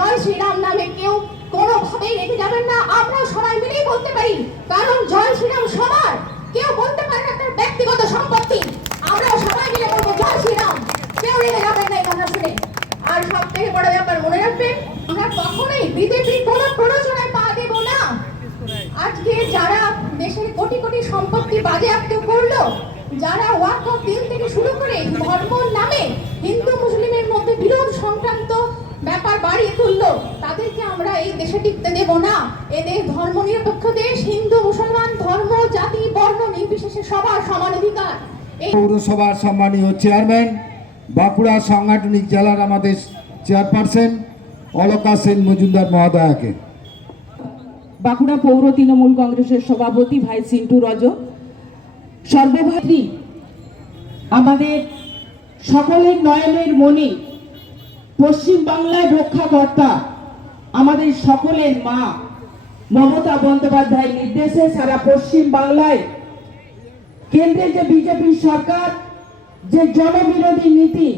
জয় শ্রীরাম নামে কেউ কোনোভাবেই রেখে যাবেন না। আমরা সবাই মিলেই বলতে পারি, কারণ জয় শ্রীরাম সবার। কেউ বলতে পারে না তার ব্যক্তিগত সম্পত্তি। আমরা সবাই মিলে বলব, জয় শ্রীরাম। কেউ রেখে যাবেন না এই কথা শুনে। আর সব থেকে বড় ব্যাপার মনে রাখবেন আমরা কখনোই বিজেপি কোনো প্ররোচনায় পা দেব না। আজকে যারা দেশের কোটি কোটি সম্পত্তি বাজেয়াপ্ত করল, যারা ওয়াক অফ বিল থেকে শুরু করে ধর্ম নামে হিন্দু মুসলিমের মধ্যে বিরোধ সংক্রান্ত ব্যাপার বাড়িয়ে তুললো তাদেরকে আমরা এই দেশে টিকতে দেব না। এ দেশ ধর্ম নিরপেক্ষ দেশ হিন্দু মুসলমান ধর্ম জাতি বর্ণ নির্বিশেষে সবার সমান অধিকার। এই পৌরসভার সম্মানীয় চেয়ারম্যান বাঁকুড়া সাংগঠনিক জেলার আমাদের চেয়ারপারসন অলকা সেন মজুমদার মহোদয়াকে। বাঁকুড়া পৌর তৃণমূল কংগ্রেসের সভাপতি ভাই সিন্টু রজ। সর্বভারী আমাদের সকলের নয়নের মণি পশ্চিম বাংলার রক্ষাকর্তা, আমাদের সকলের মা, মমতা বন্দ্যোপাধ্যায়ের নির্দেশে সারা পশ্চিম বাংলায় কেন্দ্রে যে বিজেপি সরকার, যে জনবিরোধী নীতি,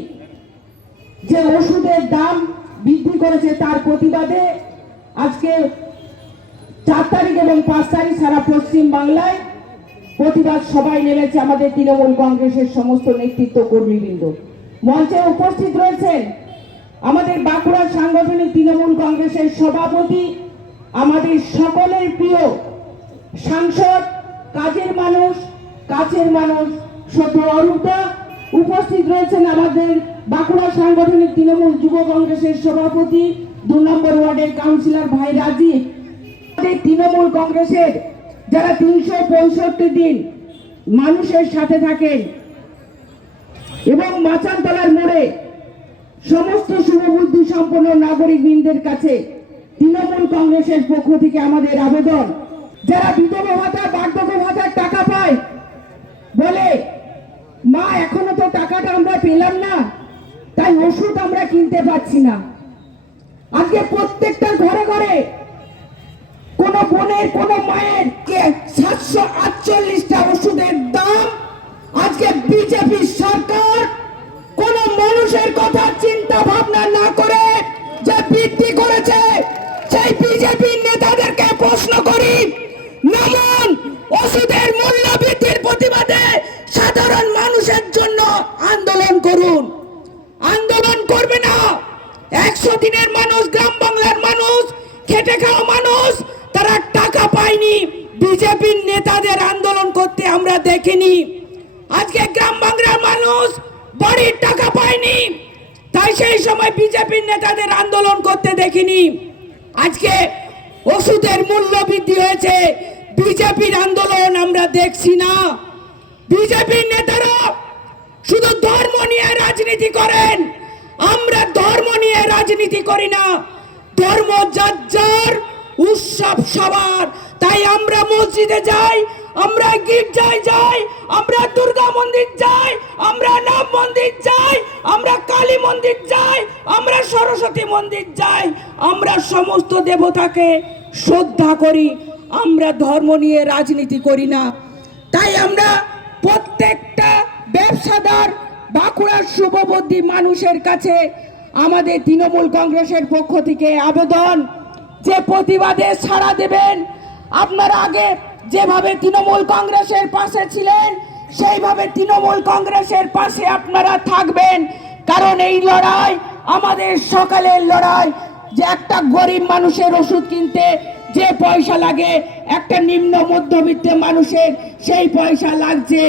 যে ওষুধের দাম বৃদ্ধি করেছে তার প্রতিবাদে আজকে চার তারিখ এবং পাঁচ তারিখ সারা পশ্চিম বাংলায় প্রতিবাদ সবাই নেমেছে আমাদের তৃণমূল কংগ্রেসের সমস্ত নেতৃত্ব কর্মীবৃন্দ মঞ্চে উপস্থিত রয়েছেন আমাদের বাঁকুড়া সাংগঠনিক তৃণমূল কংগ্রেসের সভাপতি, আমাদের সকলের প্রিয় সাংসদ, কাজের মানুষ, কাছের মানুষ সত্য অরূপদা উপস্থিত রয়েছেন আমাদের বাঁকুড়া সাংগঠনিক তৃণমূল যুব কংগ্রেসের সভাপতি, দু নম্বর ওয়ার্ডের কাউন্সিলর ভাই রাজীব। আমাদের তৃণমূল কংগ্রেসের যারা তিনশো পঁয়ষট্টি দিন মানুষের সাথে থাকেন এবং মাচানতলার সমস্ত শুভবুদ্ধি সম্পন্ন নাগরিক বৃন্দের কাছে তৃণমূল কংগ্রেসের পক্ষ থেকে আমাদের আবেদন। যারা বিধবা ভাতা বার্ধক্য ভাতার টাকা পায়, বলে, মা, এখনও তো টাকাটা আমরা পেলাম না, তাই ওষুধ আমরা কিনতে পারছি না। আজকে প্রত্যেকটা ঘরে ঘরে কোন বোনের, কোন মায়ের দিনের মানুষ, গ্রাম বাংলার মানুষ, খেটে খাওয়া মানুষ, তারা টাকা পায়নি। বিজেপির নেতাদের আন্দোলন করতে আমরা দেখিনি। আজকে গ্রাম বাংলার মানুষ বাড়ির টাকা পায়নি, তাই সেই সময় বিজেপির নেতাদের আন্দোলন করতে দেখিনি। আজকে ওষুধের মূল্য বৃদ্ধি হয়েছে, বিজেপির আন্দোলন আমরা দেখছি না। বিজেপির নেতারা শুধু ধর্ম নিয়ে রাজনীতি করেন আমরা ধর্ম নিয়ে রাজনীতি করি না। ধর্ম যার যার উৎসব সবার। তাই আমরা মসজিদে যাই, আমরা গির্জায় যাই, আমরা দুর্গা মন্দির যাই, আমরা নাম মন্দির যাই, আমরা কালী মন্দির যাই, আমরা সরস্বতী মন্দির যাই, আমরা সমস্ত দেবতাকে শ্রদ্ধা করি, আমরা ধর্ম নিয়ে রাজনীতি করি না। তাই আমরা প্রত্যেকটা ব্যবসাদার বাঁকুড়ার শুভবুদ্ধি মানুষের কাছে আমাদের তৃণমূল কংগ্রেসের পক্ষ থেকে আবেদন যে প্রতিবাদে সাড়া দেবেন। আপনারা আগে যেভাবে তৃণমূল কংগ্রেসের পাশে ছিলেন, সেইভাবে তৃণমূল কংগ্রেসের পাশে আপনারা থাকবেন। কারণ এই লড়াই, আমাদের সকালের লড়াই, যে একটা গরিব মানুষের ওষুধ কিনতে যে পয়সা লাগে, একটা নিম্ন মধ্যবিত্ত মানুষের সেই পয়সা লাগছে।